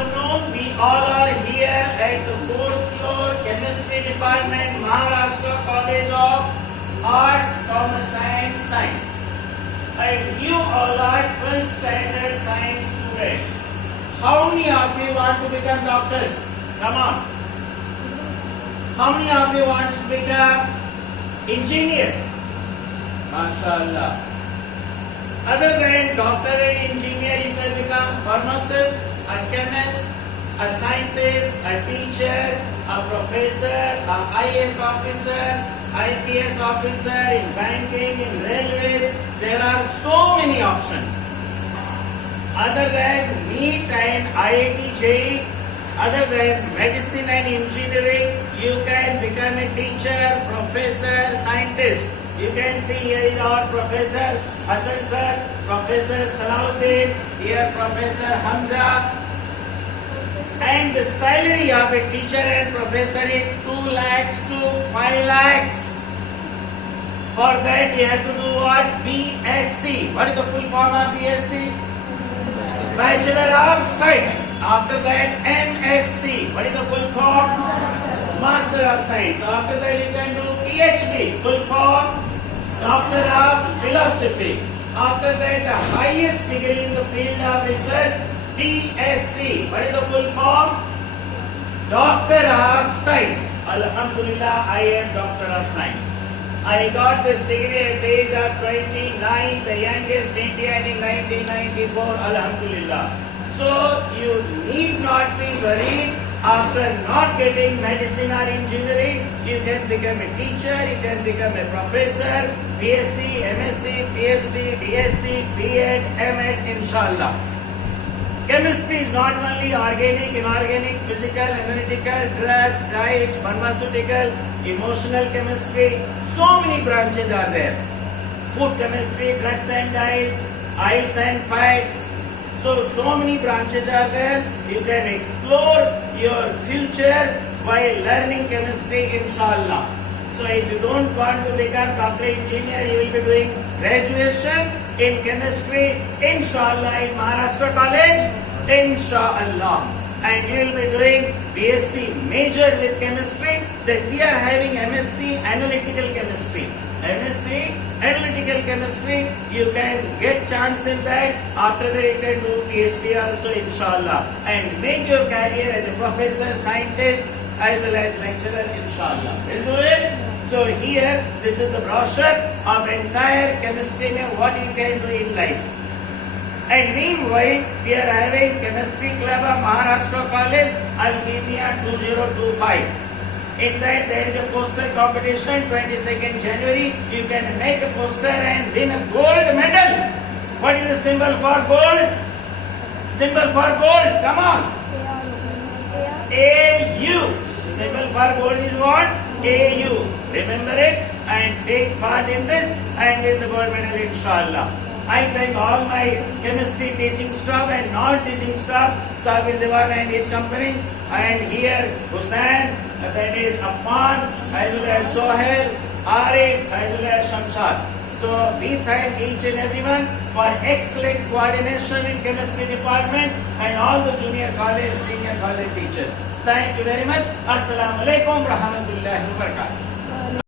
afternoon. We all are here at the 4th floor, Chemistry Department, Maharashtra College of Arts, Commerce and Science. And you all are 12th standard science students. How many of you want to become doctors? Come on. How many of you want to become engineer? MashaAllah. Other than doctor and engineer, you can become pharmacist, a chemist, a scientist, a teacher, a professor, a IAS officer, IPS officer, in banking, in railway. There are so many options. Other than NEET and IIT JEE, other than medicine and engineering, you can become a teacher, professor, scientist. You can see here is our Professor Hassan sir, Professor Salahuddin, here Professor Hamza. And the salary of a teacher and professor is 2 lakhs to 5 lakhs. For that you have to do what? BSc. What is the full form of BSc? Bachelor of Science. After that MSc. What is the full form? Master of Science. After that you can do PhD. Full form? Doctor of Philosophy. After that, the highest degree in the field of research, DSc. What is the full form? Doctor of Science. Alhamdulillah, I am Doctor of Science. I got this degree at the age of 29, the youngest Indian in 1994. Alhamdulillah. So, you need not be worried. After not getting medicine or engineering, you can become a teacher, you can become a professor, BSc, MSc, PhD, DSc, B.Ed, M.Ed, inshallah. Chemistry is not only organic, inorganic, physical, analytical, drugs, dyes, pharmaceutical, emotional chemistry. So many branches are there. Food chemistry, drugs and dyes, oils and fats. So many branches are there. You can explore your future while learning chemistry, inshallah. So if you don't want to become doctor engineer, you will be doing graduation in chemistry, inshallah, in Maharashtra College, inshallah. And you will be doing BSc major with chemistry. Then we are having MSc analytical chemistry. MSc analytical chemistry, you can get chance in that. After that you can do PhD also, inshallah, and make your career as a professor, scientist, as well as lecturer, inshallah. Will do it? So here, this is the brochure of entire chemistry, what you can do in life. And meanwhile, we are having chemistry club of Maharashtra College, Alchemia 2025. In that there is a poster competition, 22nd January. You can make a poster and win a gold medal. What is the symbol for gold? Symbol for gold, come on. AU. Symbol for gold is what? AU. Remember it and take part in this and win the gold medal, inshallah. I thank all my chemistry teaching staff and non-teaching staff, Sabir Dewan and his company, and here Hussain, that is Affan, as well as Sohail, Arif, as well as Shamshad. So we thank each and everyone for excellent coordination in chemistry department and all the junior college, senior college teachers. Thank you very much. Assalamu alaikum rahmatullahi wa barakatuh.